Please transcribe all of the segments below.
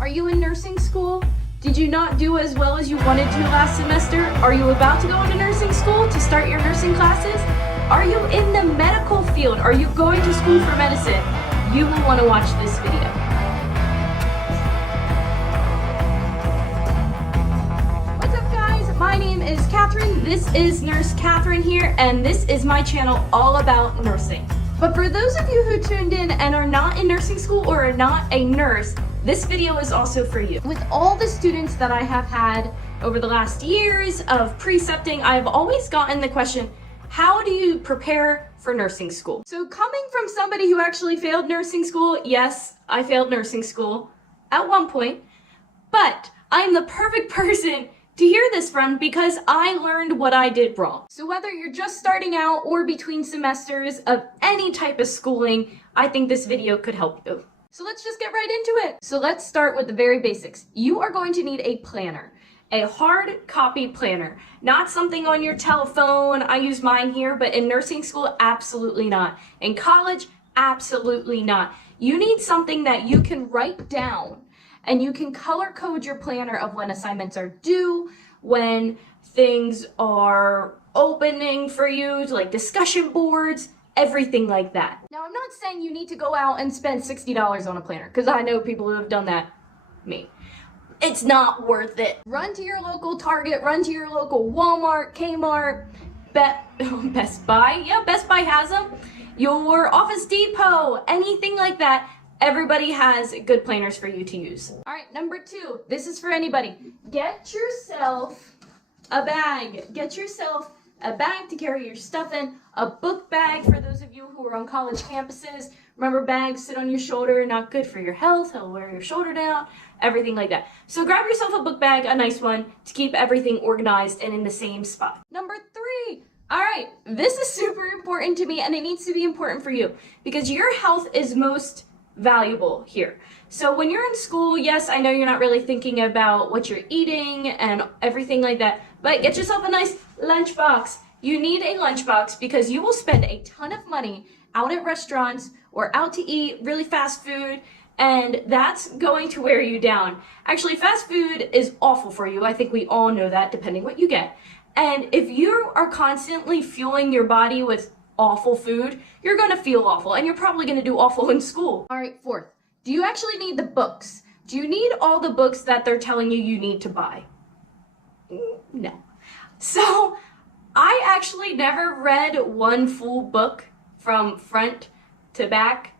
Are you in nursing school? Did you not do as well as you wanted to last semester? Are you about to go into nursing school to start your nursing classes? Are you in the medical field? Are you going to school for medicine? You will want to watch this video. What's up guys? My name is Katherine. This is Nurse Katherine here, and this is my channel all about nursing. But for those of you who tuned in and are not in nursing school or are not a nurse, this video is also for you. With all the students that I have had over the last years of precepting, I've always gotten the question, how do you prepare for nursing school? So coming from somebody who actually failed nursing school, yes, I failed nursing school at one point, but I'm the perfect person to hear this from because I learned what I did wrong. So whether you're just starting out or between semesters of any type of schooling, I think this video could help you. So let's just get right into it. So let's start with the very basics. You are going to need a planner, a hard copy planner, not something on your telephone. I use mine here, but in nursing school, absolutely not. In college, absolutely not. You need something that you can write down and you can color code your planner of when assignments are due, when things are opening for you, like discussion boards, everything like that. Now, I'm not saying you need to go out and spend $60 on a planner, because I know people who have done that. Me. It's not worth it. Run to your local Target, run to your local Walmart, Kmart, Best Buy. Yeah, Best Buy has them. Your Office Depot, anything like that. Everybody has good planners for you to use. All right, number 2. This is for anybody. Get yourself a bag. Get yourself a bag to carry your stuff in, a book bag for those of you who are on college campuses. Remember, bags sit on your shoulder, not good for your health, it'll wear your shoulder down, everything like that. So grab yourself a book bag, a nice one, to keep everything organized and in the same spot. Number 3, all right, this is super important to me and it needs to be important for you because your health is most valuable here. So when you're in school, yes, I know you're not really thinking about what you're eating and everything like that, but get yourself a nice lunchbox. You need a lunchbox because you will spend a ton of money out at restaurants or out to eat really fast food, and that's going to wear you down. Actually, fast food is awful for you. I think we all know that, depending what you get. And if you are constantly fueling your body with awful food, you're gonna feel awful, and you're probably gonna do awful in school. All right, 4th, do you actually need the books? Do you need all the books that they're telling you need to buy? No. So I actually never read one full book from front to back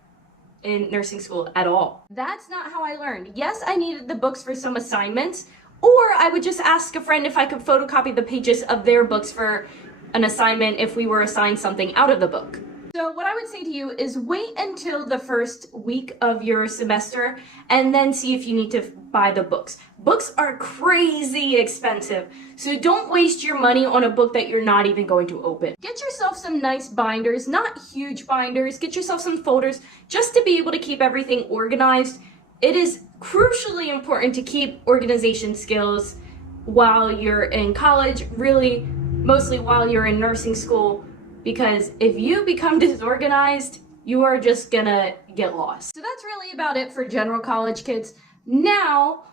in nursing school at all. That's not how I learned. Yes, I needed the books for some assignments, or I would just ask a friend if I could photocopy the pages of their books for an assignment if we were assigned something out of the book. So what I would say to you is wait until the first week of your semester and then see if you need to buy the books. Books are crazy expensive, so don't waste your money on a book that you're not even going to open. Get yourself some nice binders, not huge binders. Get yourself some folders just to be able to keep everything organized. It is crucially important to keep organization skills while you're in college, really mostly while you're in nursing school, because if you become disorganized, you are just gonna get lost. So that's really about it for general college kids. Now,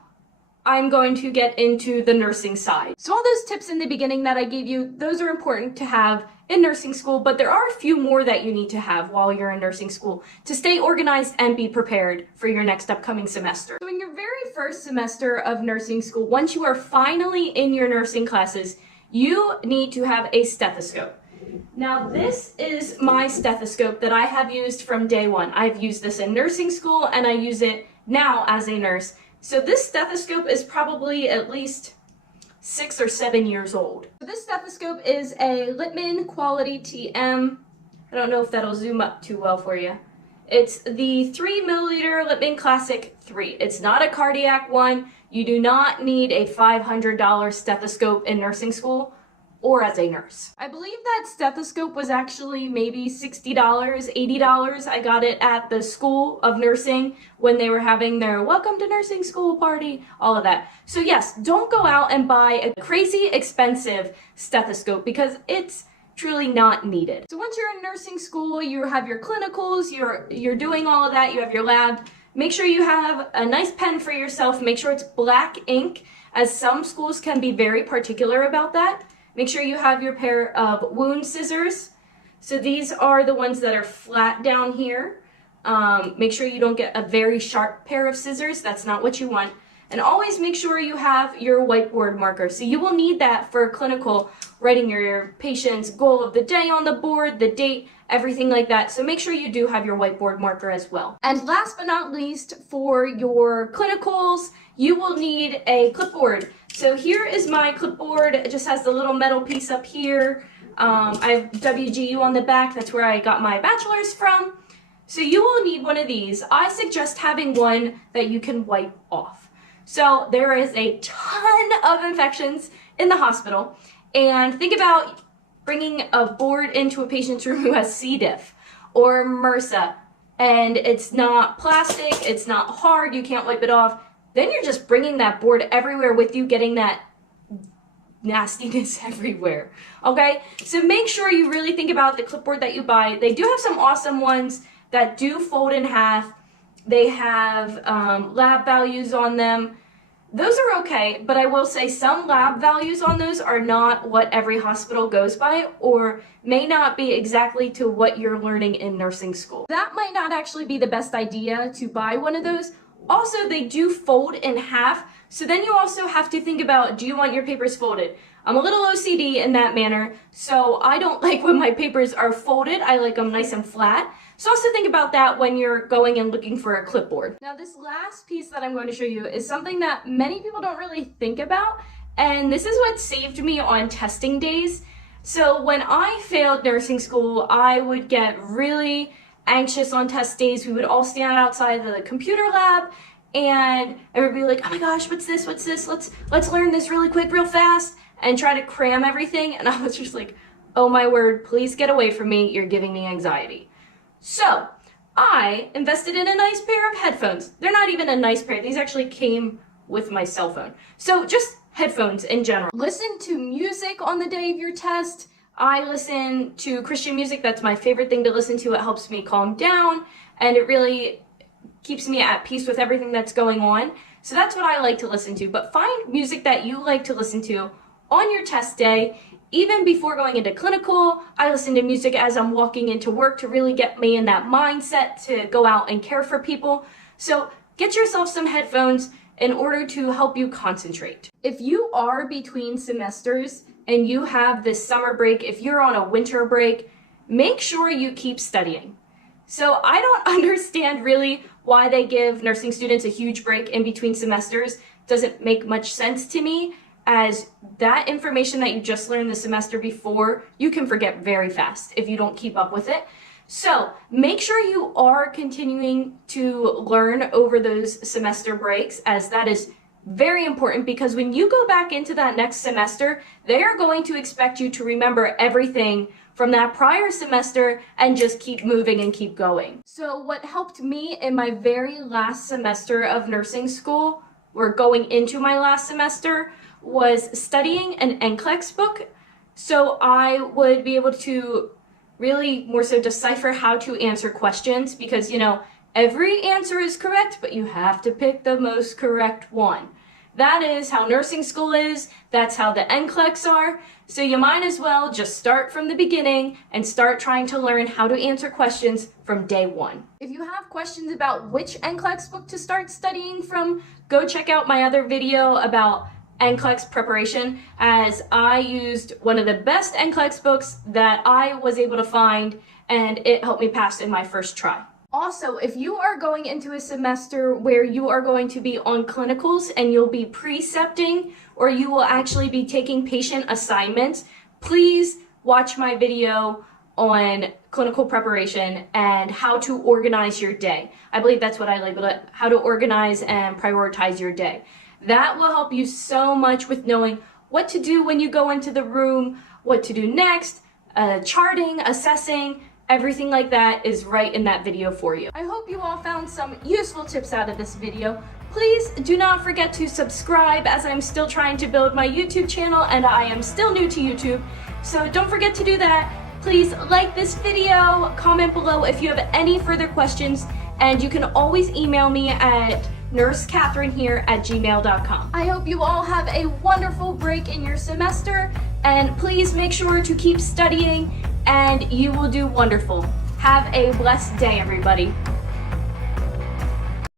I'm going to get into the nursing side. So all those tips in the beginning that I gave you, those are important to have in nursing school, but there are a few more that you need to have while you're in nursing school to stay organized and be prepared for your next upcoming semester. So in your very first semester of nursing school, once you are finally in your nursing classes, you need to have a stethoscope. Now this is my stethoscope that I have used from day one. I've used this in nursing school and I use it now as a nurse. So this stethoscope is probably at least 6 or 7 years old. This stethoscope is a Littmann Quality TM. I don't know if that'll zoom up too well for you. It's the 3 milliliter Littmann Classic 3. It's not a cardiac one. You do not need a $500 stethoscope in nursing school or as a nurse. I believe that stethoscope was actually maybe $60, $80. I got it at the School of Nursing when they were having their Welcome to Nursing School party, all of that. So yes, don't go out and buy a crazy expensive stethoscope because it's truly not needed. So once you're in nursing school, you have your clinicals, you're doing all of that, you have your lab. Make sure you have a nice pen for yourself. Make sure it's black ink, as some schools can be very particular about that. Make sure you have your pair of wound scissors. So these are the ones that are flat down here. Make sure you don't get a very sharp pair of scissors. That's not what you want. And always make sure you have your whiteboard marker. So you will need that for clinical, writing your patient's goal of the day on the board, the date, everything like that. So make sure you do have your whiteboard marker as well. And last but not least, for your clinicals, you will need a clipboard. So here is my clipboard. It just has the little metal piece up here. I have WGU on the back. That's where I got my bachelor's from. So you will need one of these. I suggest having one that you can wipe off. So there is a ton of infections in the hospital, and think about bringing a board into a patient's room who has C. diff or MRSA, and it's not plastic, it's not hard, you can't wipe it off. Then you're just bringing that board everywhere with you, getting that nastiness everywhere, okay? So make sure you really think about the clipboard that you buy. They do have some awesome ones that do fold in half. They have lab values on them. Those are okay, but I will say some lab values on those are not what every hospital goes by, or may not be exactly to what you're learning in nursing school. That might not actually be the best idea to buy one of those. Also, they do fold in half, so then you also have to think about, do you want your papers folded? I'm a little OCD in that manner, so I don't like when my papers are folded. I like them nice and flat. So also think about that when you're going and looking for a clipboard. Now this last piece that I'm going to show you is something that many people don't really think about, and this is what saved me on testing days. So when I failed nursing school, I would get really anxious on test days. We would all stand outside the computer lab and everybody would be like, oh my gosh, what's this? Let's learn this really quick, real fast, and try to cram everything. And I was just like, oh my word, please get away from me. You're giving me anxiety. So I invested in a nice pair of headphones. They're not even a nice pair. These actually came with my cell phone. So just headphones in general. Listen to music on the day of your test. I listen to Christian music. That's my favorite thing to listen to. It helps me calm down, and it really keeps me at peace with everything that's going on. So that's what I like to listen to. But find music that you like to listen to on your test day. Even before going into clinical, I listen to music as I'm walking into work to really get me in that mindset to go out and care for people. So get yourself some headphones in order to help you concentrate. If you are between semesters and you have this summer break, if you're on a winter break, make sure you keep studying. So I don't understand really why they give nursing students a huge break in between semesters. Doesn't make much sense to me, as that information that you just learned the semester before, you can forget very fast if you don't keep up with it. So make sure you are continuing to learn over those semester breaks, as that is very important, because when you go back into that next semester, they are going to expect you to remember everything from that prior semester and just keep moving and keep going. So what helped me in my very last semester of nursing school, or going into my last semester, was studying an NCLEX book. So I would be able to really more so decipher how to answer questions, because, you know, every answer is correct, but you have to pick the most correct one. That is how nursing school is. That's how the NCLEX are. So you might as well just start from the beginning and start trying to learn how to answer questions from day one. If you have questions about which NCLEX book to start studying from, go check out my other video about NCLEX preparation, as I used one of the best NCLEX books that I was able to find, and it helped me pass in my first try. Also, if you are going into a semester where you are going to be on clinicals and you'll be precepting, or you will actually be taking patient assignments, please watch my video on clinical preparation and how to organize your day. I believe that's what I labeled it, how to organize and prioritize your day. That will help you so much with knowing what to do when you go into the room, what to do next, charting, assessing, everything like that is right in that video for you. I hope you all found some useful tips out of this video. Please do not forget to subscribe, as I'm still trying to build my YouTube channel and I am still new to YouTube. So don't forget to do that. Please like this video, comment below if you have any further questions, and you can always email me at nursekatherinehere@gmail.com. I hope you all have a wonderful break in your semester, and please make sure to keep studying, and you will do wonderful. Have a blessed day, everybody.